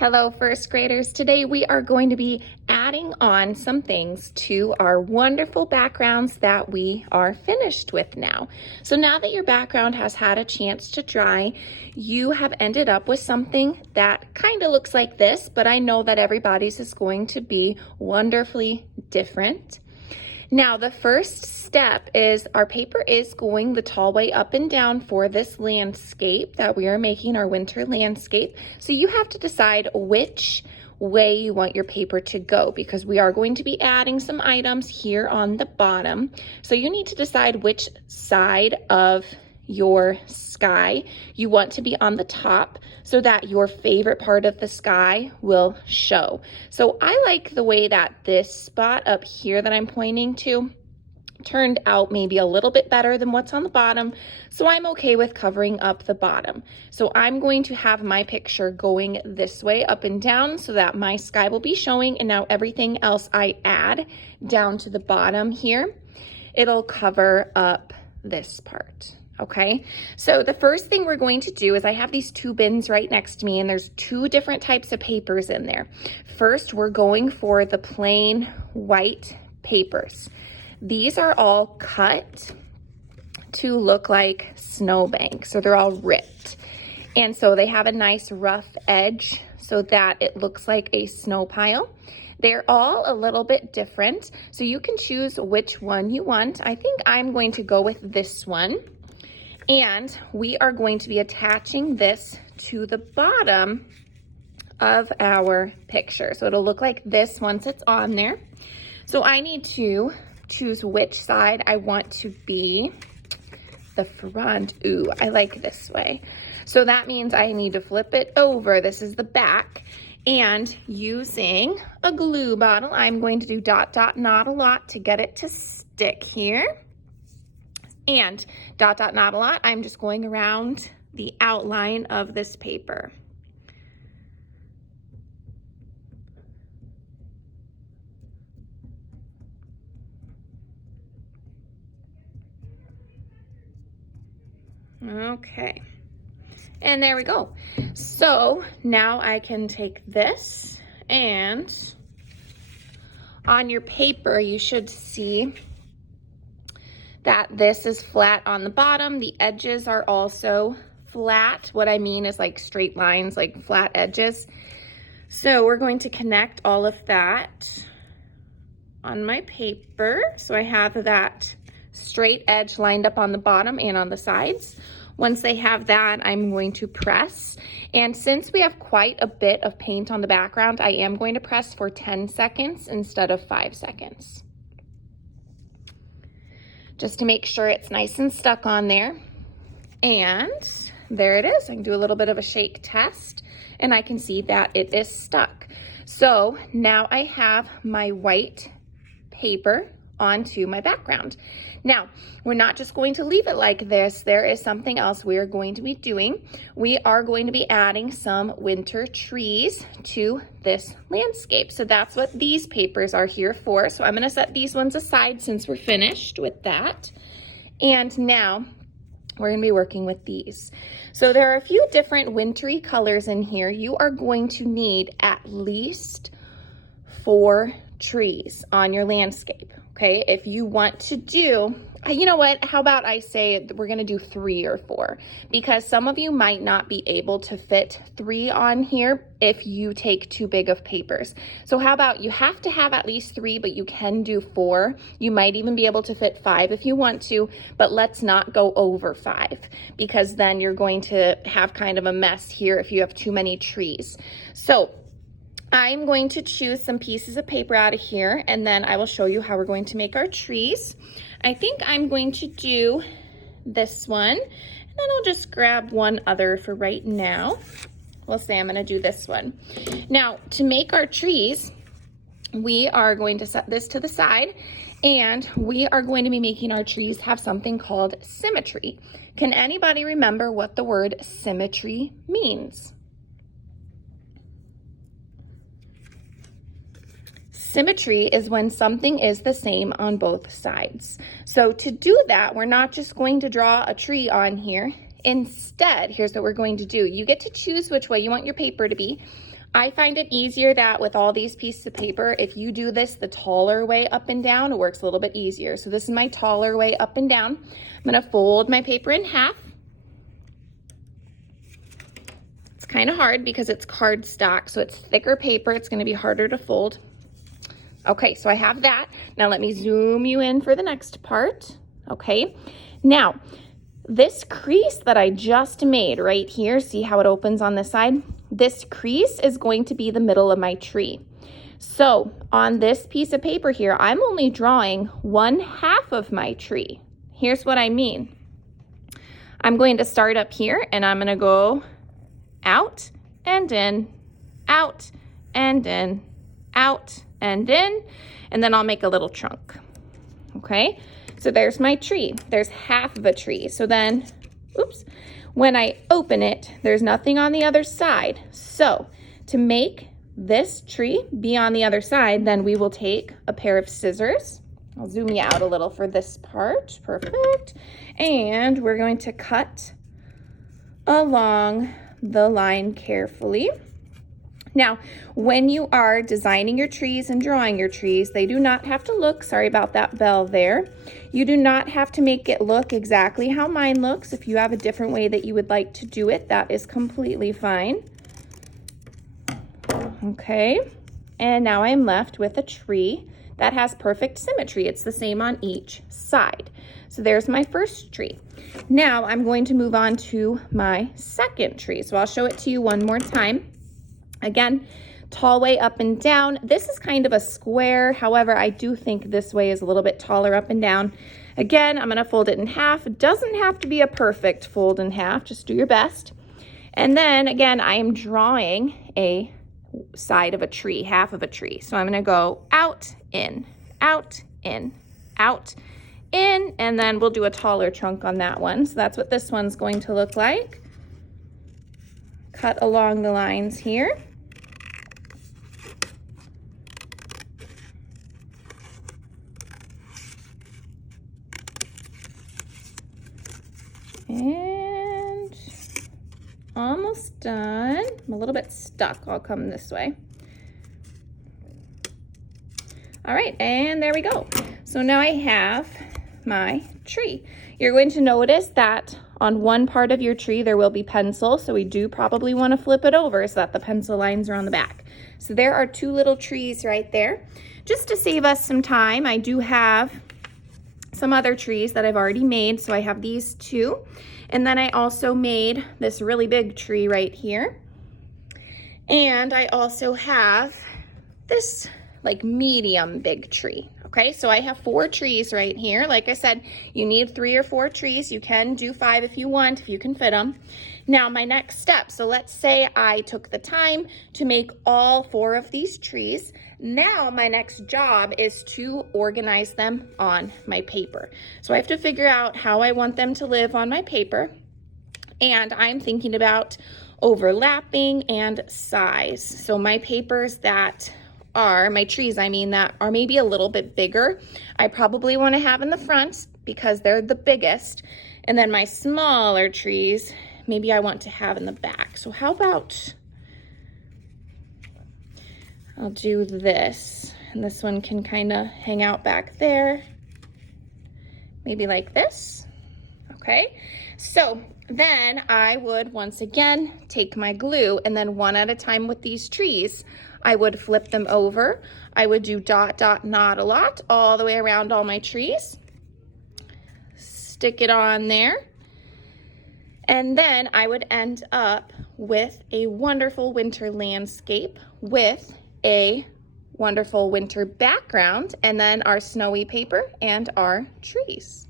Hello, first graders. Today we are going to be adding on some things to our wonderful backgrounds that we are finished with now. So now that your background has had a chance to dry, you have ended up with something that kind of looks like this, but I know that everybody's is going to be wonderfully different. Now, the first step is our paper is going the tall way up and down for this landscape that we are making, our winter landscape. So you have to decide which way you want your paper to go because we are going to be adding some items here on the bottom. So you need to decide which side of your sky you want to be on the top so that your favorite part of the sky will show. So I like the way that this spot up here that I'm pointing to turned out maybe a little bit better than what's on the bottom, so I'm okay with covering up the bottom. So I'm going to have my picture going this way up and down so that my sky will be showing, and now everything else I add down to the bottom here, it'll cover up this part. Okay, so the first thing we're going to do is I have these two bins right next to me, and there's two different types of papers in there. First, we're going for the plain white papers. These are all cut to look like snowbanks, so they're all ripped. And so they have a nice rough edge so that it looks like a snow pile. They're all a little bit different, so you can choose which one you want. I think I'm going to go with this one. And we are going to be attaching this to the bottom of our picture. So it'll look like this once it's on there. So I need to choose which side I want to be the front. Ooh, I like this way. So that means I need to flip it over. This is the back. And using a glue bottle, I'm going to do dot, dot, not a lot to get it to stick here. And dot, dot, not a lot, I'm just going around the outline of this paper. Okay, and there we go. So now I can take this, and on your paper you should see that this is flat on the bottom. The edges are also flat. What I mean is like straight lines, like flat edges. So we're going to connect all of that on my paper. So I have that straight edge lined up on the bottom and on the sides. Once they have that, I'm going to press. And since we have quite a bit of paint on the background, I am going to press for 10 seconds instead of 5 seconds. Just to make sure it's nice and stuck on there. And there it is. I can do a little bit of a shake test, and I can see that it is stuck. So now I have my white paper onto my background. Now, we're not just going to leave it like this. There is something else we are going to be doing. We are going to be adding some winter trees to this landscape. So that's what these papers are here for. So I'm going to set these ones aside since we're finished with that. And now we're going to be working with these. So there are a few different wintry colors in here. You are going to need at least 4 trees on your landscape. Okay, if you want to do, you know what, how about I say we're gonna do 3 or 4, because some of you might not be able to fit 3 on here if you take too big of papers. So how about you have to have at least 3, but you can do 4. You might even be able to fit 5 if you want to, but let's not go over 5, because then you're going to have kind of a mess here if you have too many trees. So I'm going to choose some pieces of paper out of here, and then I will show you how we're going to make our trees. I think I'm going to do this one, and then I'll just grab one other for right now. We'll say I'm going to do this one. Now, to make our trees, we are going to set this to the side, and we are going to be making our trees have something called symmetry. Can anybody remember what the word symmetry means? Symmetry is when something is the same on both sides. So to do that, we're not just going to draw a tree on here. Instead, here's what we're going to do. You get to choose which way you want your paper to be. I find it easier that with all these pieces of paper, if you do this the taller way up and down, it works a little bit easier. So this is my taller way up and down. I'm gonna fold my paper in half. It's kind of hard because it's cardstock, so it's thicker paper. It's gonna be harder to fold. Okay, so I have that. Now let me zoom you in for the next part, okay? Now, this crease that I just made right here, see how it opens on this side? This crease is going to be the middle of my tree. So on this piece of paper here, I'm only drawing 1/2 of my tree. Here's what I mean. I'm going to start up here and I'm gonna go out and in, out and in, out and in, and then I'll make a little trunk, okay? So there's my tree. There's half of a tree. So then, oops, when I open it, there's nothing on the other side. So to make this tree be on the other side, then we will take a pair of scissors. I'll zoom you out a little for this part, perfect. And we're going to cut along the line carefully. Now, when you are designing your trees and drawing your trees, they do not have to look, sorry about that bell there. You do not have to make it look exactly how mine looks. If you have a different way that you would like to do it, that is completely fine. Okay, and now I am left with a tree that has perfect symmetry. It's the same on each side. So there's my first tree. Now I'm going to move on to my second tree. So I'll show it to you one more time. Again, tall way up and down. This is kind of a square. However, I do think this way is a little bit taller up and down. Again, I'm gonna fold it in half. It doesn't have to be a perfect fold in half, just do your best. And then again, I am drawing a side of a tree, half of a tree. So I'm gonna go out, in, out, in, out, in, and then we'll do a taller trunk on that one. So that's what this one's going to look like. Cut along the lines here. And almost done. I'm a little bit stuck. I'll come this way. All right, and there we go. So now I have my tree. You're going to notice that on one part of your tree there will be pencil, so we do probably want to flip it over so that the pencil lines are on the back. So there are two little trees right there. Just to save us some time, I do have some other trees that I've already made. So I have these two, and then I also made this really big tree right here. And I also have this like medium big tree. Okay, so I have 4 trees right here. Like I said, you need 3 or 4 trees. You can do 5 if you want, if you can fit them. Now my next step, so let's say I took the time to make all 4 of these trees. Now my next job is to organize them on my paper. So I have to figure out how I want them to live on my paper. And I'm thinking about overlapping and size. So my papers that are, my trees, I mean, that are maybe a little bit bigger, I probably want to have in the front because they're the biggest. And then my smaller trees, maybe I want to have in the back. So how about, I'll do this, and this one can kind of hang out back there, maybe like this. Okay, so then I would once again take my glue, and then one at a time with these trees, I would flip them over. I would do dot, dot, knot a lot all the way around all my trees. Stick it on there. And then I would end up with a wonderful winter landscape with a wonderful winter background, and then our snowy paper and our trees.